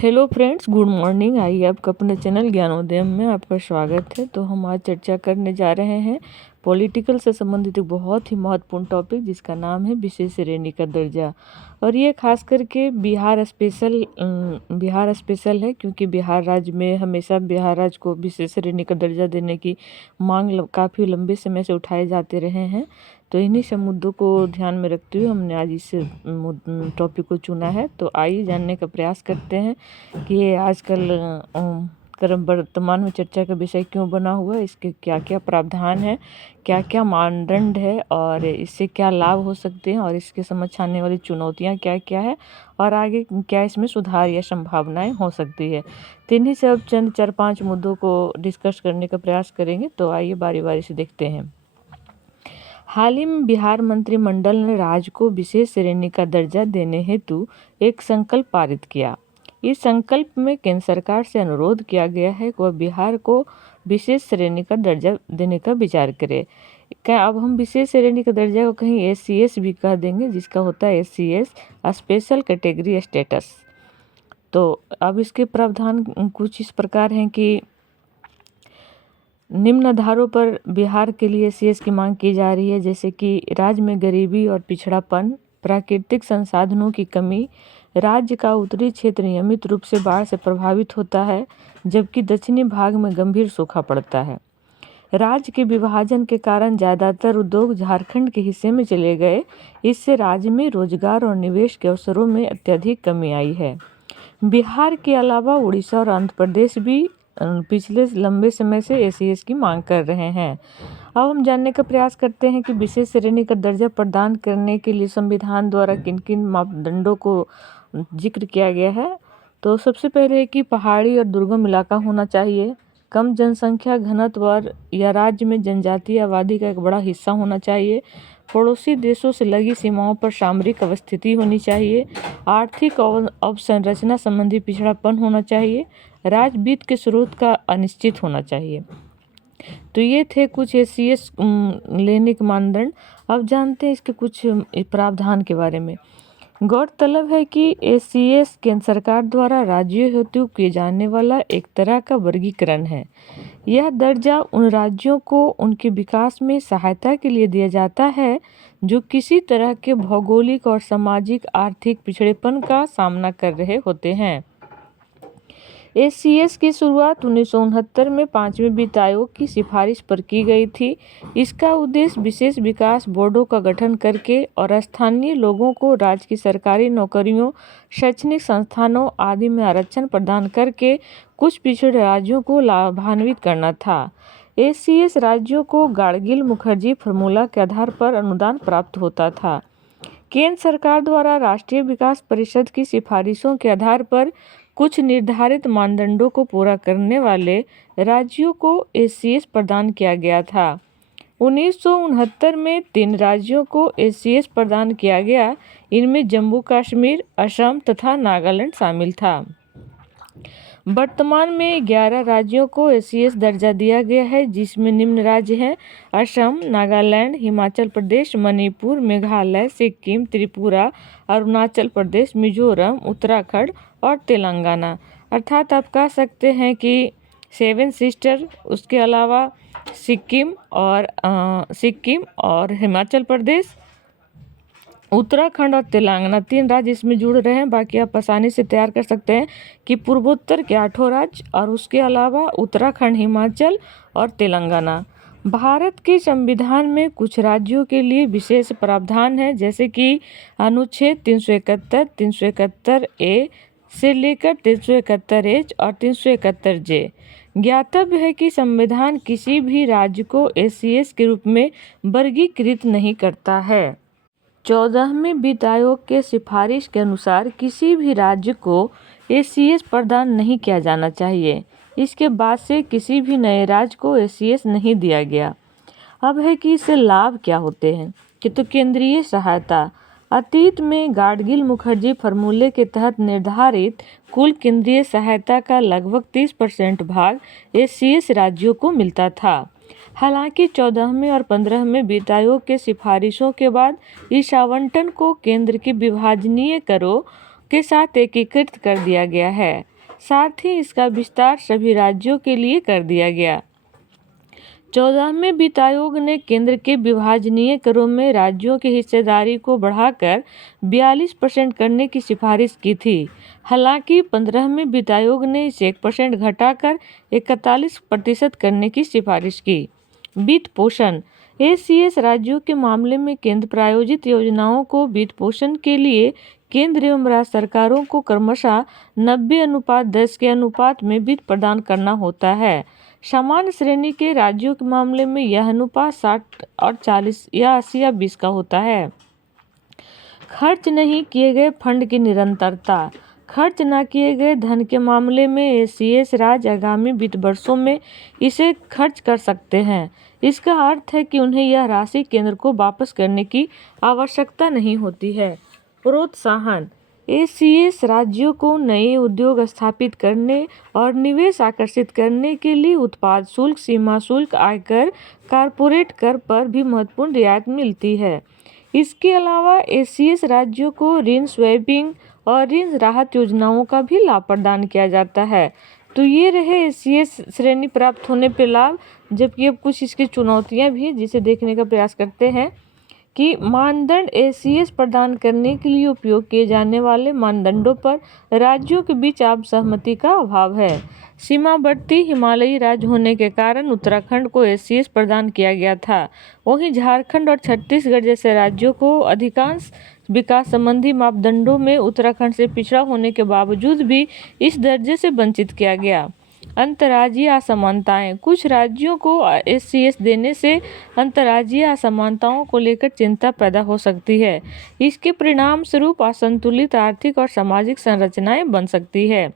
Hello friends, good morning. आइए आपका अपने चैनल ज्ञानोदय में आपका स्वागत है। तो हम आज चर्चा करने जा रहे हैं पॉलिटिकल से संबंधित एक बहुत ही महत्वपूर्ण टॉपिक जिसका नाम है विशेष श्रेणी का दर्जा। और ये खास करके बिहार स्पेशल है, क्योंकि बिहार राज्य में हमेशा बिहार राज्य को विशेष श्रेणी का दर्जा देने की मांग काफ़ी लंबे समय से उठाए जाते रहे हैं। तो इन्हीं सब मुद्दों को ध्यान में रखते हुए हमने आज इस टॉपिक को चुना है। तो आइए जानने का प्रयास करते हैं कि ये आजकल वर्तमान में चर्चा का विषय क्यों बना हुआ है, इसके क्या क्या प्रावधान है, क्या क्या मानदंड है और इससे क्या लाभ हो सकते हैं और इसके समक्ष आने वाली चुनौतियां क्या क्या है और आगे क्या इसमें सुधार या संभावनाएं हो सकती है। तो इन्हीं से अब चंद 4-5 मुद्दों को डिस्कस करने का प्रयास करेंगे। तो आइए बारी बारी से देखते हैं। हाल ही में बिहार मंत्रिमंडल ने राज्य को विशेष श्रेणी का दर्जा देने हेतु एक संकल्प पारित किया। इस संकल्प में केंद्र सरकार से अनुरोध किया गया है कि वह बिहार को विशेष श्रेणी का दर्जा देने का विचार करे। क्या अब हम विशेष श्रेणी का दर्जा को कहीं SCS भी कह देंगे, जिसका होता है SCS, स्पेशल कैटेगरी स्टेटस। तो अब इसके प्रावधान कुछ इस प्रकार हैं कि निम्न आधारों पर बिहार के लिए SCS की मांग की जा रही है, जैसे कि राज्य में गरीबी और पिछड़ापन, प्राकृतिक संसाधनों की कमी, राज्य का उत्तरी क्षेत्र नियमित रूप से बाढ़ से प्रभावित होता है जबकि दक्षिणी भाग में गंभीर सूखा पड़ता है। राज्य के विभाजन के कारण ज़्यादातर उद्योग झारखंड के हिस्से में चले गए। इससे राज्य में रोजगार और निवेश के अवसरों में अत्यधिक कमी आई है। बिहार के अलावा उड़ीसा और आंध्र प्रदेश भी पिछले लंबे समय से SCS की मांग कर रहे हैं। अब हम जानने का प्रयास करते हैं कि विशेष श्रेणी का दर्जा प्रदान करने के लिए संविधान द्वारा किन किन मापदंडों को जिक्र किया गया है। तो सबसे पहले है कि पहाड़ी और दुर्गम इलाका होना चाहिए, कम जनसंख्या घनत्व या राज्य में जनजातीय आबादी का एक बड़ा हिस्सा होना चाहिए, पड़ोसी देशों से लगी सीमाओं पर सामरिक अवस्थिति होनी चाहिए, आर्थिक और अवसंरचना संबंधी पिछड़ापन होना चाहिए, राज्य वित्त के स्रोत का अनिश्चित होना चाहिए। तो ये थे कुछ SCS लेने के मानदंड। अब जानते हैं इसके कुछ प्रावधान के बारे में। गौरतलब है कि SCS केंद्र सरकार द्वारा राज्यों हेतु किए जाने वाला एक तरह का वर्गीकरण है। यह दर्जा उन राज्यों को उनके विकास में सहायता के लिए दिया जाता है जो किसी तरह के भौगोलिक और सामाजिक आर्थिक पिछड़ेपन का सामना कर रहे होते हैं। SCS की शुरुआत 1969 में 5वें वित्त आयोग की सिफारिश पर की गई थी। इसका उद्देश्य विशेष विकास बोर्डों का गठन करके और स्थानीय लोगों को राज्य की सरकारी नौकरियों, शैक्षणिक संस्थानों आदि में आरक्षण प्रदान करके कुछ पिछड़े राज्यों को लाभान्वित करना था। SCS राज्यों को गाडगिल मुखर्जी फार्मूला के आधार पर अनुदान प्राप्त होता था। केंद्र सरकार द्वारा राष्ट्रीय विकास परिषद की सिफारिशों के आधार पर कुछ निर्धारित मानदंडों को पूरा करने वाले राज्यों को SCS प्रदान किया गया था। 1969 में 3 राज्यों को SCS प्रदान किया गया। इनमें जम्मू कश्मीर, असम तथा नागालैंड शामिल था। वर्तमान में 11 राज्यों को SCS दर्जा दिया गया है, जिसमें निम्न राज्य हैं: असम, नागालैंड, हिमाचल प्रदेश, मणिपुर, मेघालय, सिक्किम, त्रिपुरा, अरुणाचल प्रदेश, मिजोरम, उत्तराखंड और तेलंगाना। अर्थात आप कह सकते हैं कि 7 सिस्टर, उसके अलावा सिक्किम और हिमाचल प्रदेश, उत्तराखंड और तेलंगाना 3 राज्य इसमें जुड़ रहे हैं। बाकी आप आसानी से तैयार कर सकते हैं कि पूर्वोत्तर के 8 राज्य और उसके अलावा उत्तराखंड, हिमाचल और तेलंगाना। भारत के संविधान में कुछ राज्यों के लिए विशेष प्रावधान है, जैसे कि अनुच्छेद 371, 371A से लेकर 371H और 371J। ज्ञातव्य है कि संविधान किसी भी राज्य को SCS के रूप में वर्गीकृत नहीं करता है। 14वें वित्त आयोग के सिफारिश के अनुसार किसी भी राज्य को SCS प्रदान नहीं किया जाना चाहिए। इसके बाद से किसी भी नए राज्य को SCS नहीं दिया गया। अब है कि इससे लाभ क्या होते हैं कि तो केंद्रीय सहायता। अतीत में गाडगिल मुखर्जी फार्मूले के तहत निर्धारित कुल केंद्रीय सहायता का लगभग 30% भाग SCS राज्यों को मिलता था। हालांकि 14वें और 15वें वित्त आयोग के सिफारिशों के बाद इस आवंटन को केंद्र के विभाजनीय करों के साथ एकीकृत कर दिया गया है। साथ ही इसका विस्तार सभी राज्यों के लिए कर दिया गया। 14वें वित्त आयोग ने केंद्र के विभाजनीय करों में राज्यों की हिस्सेदारी को बढ़ाकर 42% करने की सिफारिश की थी। हालांकि 15वें वित्त आयोग ने इसे 1% घटाकर 41% करने की सिफारिश की। वित्त पोषण ACS राज्यों के मामले में केंद्र प्रायोजित योजनाओं को वित्त पोषण के लिए केंद्र एवं राज्य सरकारों को क्रमशः 90:10 के अनुपात में वित्त प्रदान करना होता है। सामान्य श्रेणी के राज्यों के मामले में यह अनुपात 60 और 40 या 80 या 20 का होता है। खर्च नहीं किए गए फंड की निरंतरता। खर्च न किए गए धन के मामले में ACS राज्य आगामी वित्त वर्षों में इसे खर्च कर सकते हैं। इसका अर्थ है कि उन्हें यह राशि केंद्र को वापस करने की आवश्यकता नहीं होती है। प्रोत्साहन ACS राज्यों को नए उद्योग स्थापित करने और निवेश आकर्षित करने के लिए उत्पाद शुल्क, सीमा शुल्क, आयकर, कॉर्पोरेट कर पर भी महत्वपूर्ण रियायत मिलती है। इसके अलावा ACS राज्यों को ऋण स्वैपिंग और ऋण राहत योजनाओं का भी लाभ प्रदान किया जाता है। तो ये रहे ACS श्रेणी प्राप्त होने पे लाभ। जबकि अब कुछ इसकी चुनौतियां भी हैं जिसे देखने का प्रयास करते हैं कि मानदंड ACS प्रदान करने के लिए उपयोग किए जाने वाले मानदंडों पर राज्यों के बीच आम सहमति का अभाव है। सीमावर्ती हिमालयी राज्य होने के कारण उत्तराखंड को ACS प्रदान किया गया था। वहीं झारखंड और छत्तीसगढ़ जैसे राज्यों को अधिकांश विकास संबंधी मापदंडों में उत्तराखंड से पिछड़ा होने के बावजूद भी इस दर्जे से वंचित किया गया। अंतर्राज्यीय असमानताएं। कुछ राज्यों को ACS देने से अंतर्राज्यीय असमानताओं को लेकर चिंता पैदा हो सकती है। इसके परिणाम स्वरूप असंतुलित आर्थिक और सामाजिक संरचनाएं बन सकती है।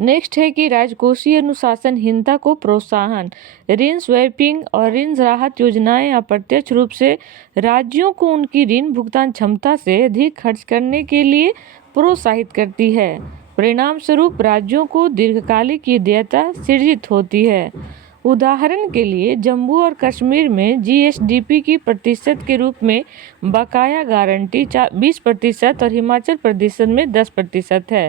नेक्स्ट है कि राजकोषीय अनुशासनहीनता को प्रोत्साहन। ऋण स्वैपिंग और ऋण राहत योजनाएं अप्रत्यक्ष रूप से राज्यों को उनकी ऋण भुगतान क्षमता से अधिक खर्च करने के लिए प्रोत्साहित करती है। परिणाम स्वरूप राज्यों को दीर्घकालिक देयता सृजित होती है। उदाहरण के लिए जम्मू और कश्मीर में GSDP की प्रतिशत के रूप में बकाया गारंटी 20% और हिमाचल प्रदेश में 10% है।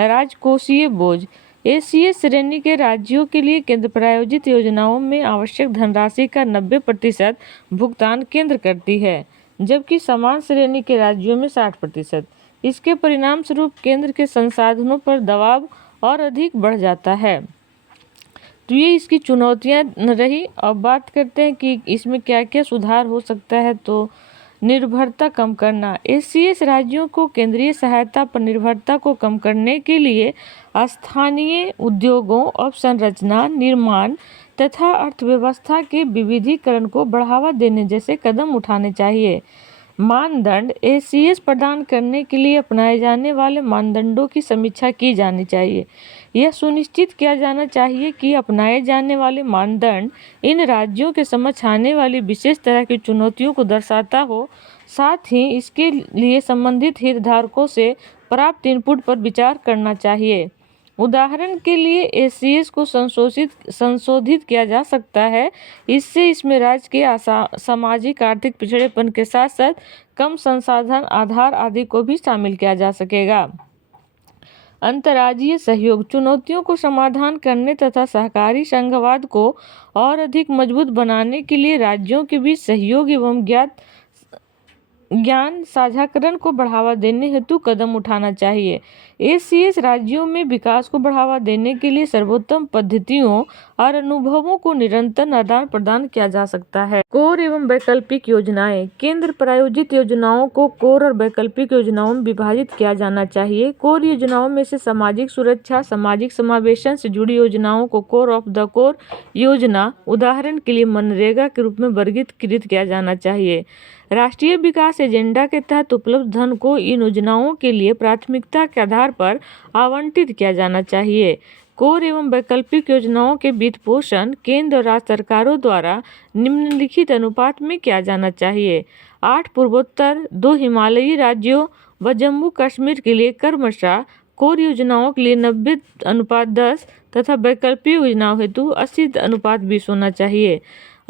राजकोषीय बोझ। ACS श्रेणी के राज्यों के लिए केंद्र प्रायोजित योजनाओं में आवश्यक धनराशि का 90% भुगतान केंद्र करती है, जबकि समान श्रेणी के राज्यों में 60%। इसके परिणाम स्वरूप केंद्र के संसाधनों पर दबाव और अधिक बढ़ जाता है। तो ये इसकी चुनौतियां रही। अब बात करते हैं कि इसमें क्या क्या सुधार हो सकता है। तो निर्भरता कम करना। ACS राज्यों को केंद्रीय सहायता पर निर्भरता को कम करने के लिए स्थानीय उद्योगों, अवसंरचना, निर्माण तथा अर्थव्यवस्था के विविधीकरण को बढ़ावा देने जैसे कदम उठाने चाहिए। मानदंड। ACS प्रदान करने के लिए अपनाए जाने वाले मानदंडों की समीक्षा की जानी चाहिए। यह सुनिश्चित किया जाना चाहिए कि अपनाए जाने वाले मानदंड इन राज्यों के समक्ष आने वाली विशेष तरह की चुनौतियों को दर्शाता हो। साथ ही इसके लिए संबंधित हितधारकों से प्राप्त इनपुट पर विचार करना चाहिए। उदाहरण के लिए ACS को संशोधित किया जा सकता है। इससे इसमें राज्य के सामाजिक आर्थिक पिछड़ेपन के साथ साथ कम संसाधन, आधार आदि को भी शामिल किया जा सकेगा। अंतर्राज्यीय सहयोग। चुनौतियों को समाधान करने तथा सहकारी संघवाद को और अधिक मजबूत बनाने के लिए राज्यों के बीच सहयोग एवं ज्ञान साझाकरण को बढ़ावा देने हेतु कदम उठाना चाहिए। ACS राज्यों में विकास को बढ़ावा देने के लिए सर्वोत्तम पद्धतियों और अनुभवों को निरंतर आदान प्रदान किया जा सकता है। कोर एवं वैकल्पिक योजनाएं। केंद्र प्रायोजित योजनाओं को कोर और वैकल्पिक योजनाओं में विभाजित किया जाना चाहिए। कोर योजनाओं में से सामाजिक सुरक्षा, सामाजिक समावेशन से जुड़ी योजनाओं को कोर ऑफ द कोर योजना, उदाहरण के लिए मनरेगा के रूप में वर्गीकृत किया जाना चाहिए। राष्ट्रीय विकास एजेंडा के तहत उपलब्ध धन को इन योजनाओं के लिए प्राथमिकता के आधार पर आवंटित किया जाना चाहिए। कोर एवं वैकल्पिक योजनाओं के वित्त पोषण केंद्र और राज्य सरकारों द्वारा निम्नलिखित अनुपात में किया जाना चाहिए। 8 पूर्वोत्तर, 2 हिमालयी राज्यों व जम्मू कश्मीर के लिए क्रमशः कोर योजनाओं के लिए 90:10 तथा वैकल्पिक योजनाओं हेतु 80:20 होना चाहिए।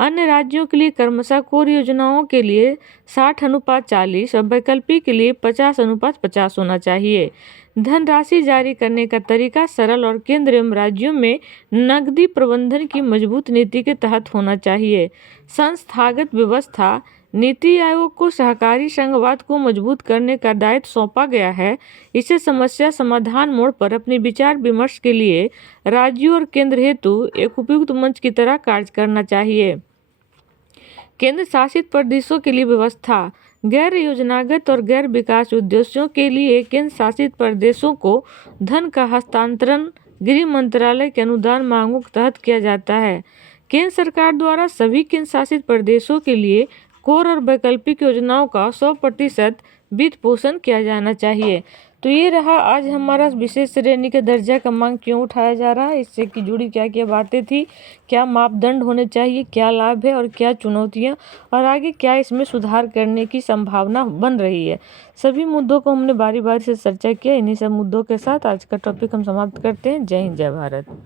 अन्य राज्यों के लिए क्रमशः कोर योजनाओं के लिए 60:40 और वैकल्पिक के लिए 50:50 होना चाहिए। धनराशि जारी करने का तरीका सरल और केंद्र एवं राज्यों में नकदी प्रबंधन की मजबूत नीति के तहत होना चाहिए। संस्थागत व्यवस्था नीति आयोग को सहकारी संघवाद को मजबूत करने का दायित्व सौंपा गया है। इसे समस्या समाधान मोड़ पर अपने विचार विमर्श के लिए राज्यों और केंद्र हेतु एक उपयुक्त मंच की तरह कार्य करना चाहिए। केंद्र शासित प्रदेशों के लिए व्यवस्था गैर योजनागत और गैर विकास उद्देश्यों के लिए केंद्र शासित प्रदेशों को धन का हस्तांतरण गृह मंत्रालय के अनुदान मांगों के तहत किया जाता है। केंद्र सरकार द्वारा सभी केंद्र शासित प्रदेशों के लिए कोर और वैकल्पिक योजनाओं का 100% वित्त पोषण किया जाना चाहिए। तो ये रहा आज हमारा विशेष श्रेणी के दर्जा का मांग क्यों उठाया जा रहा है, इससे की जुड़ी क्या क्या बातें थी, क्या मापदंड होने चाहिए, क्या लाभ है और क्या चुनौतियां, और आगे क्या इसमें सुधार करने की संभावना बन रही है। सभी मुद्दों को हमने बारी बारी से चर्चा किया। इन्हीं सब मुद्दों के साथ आज का टॉपिक हम समाप्त करते हैं। जय हिंद, जय भारत।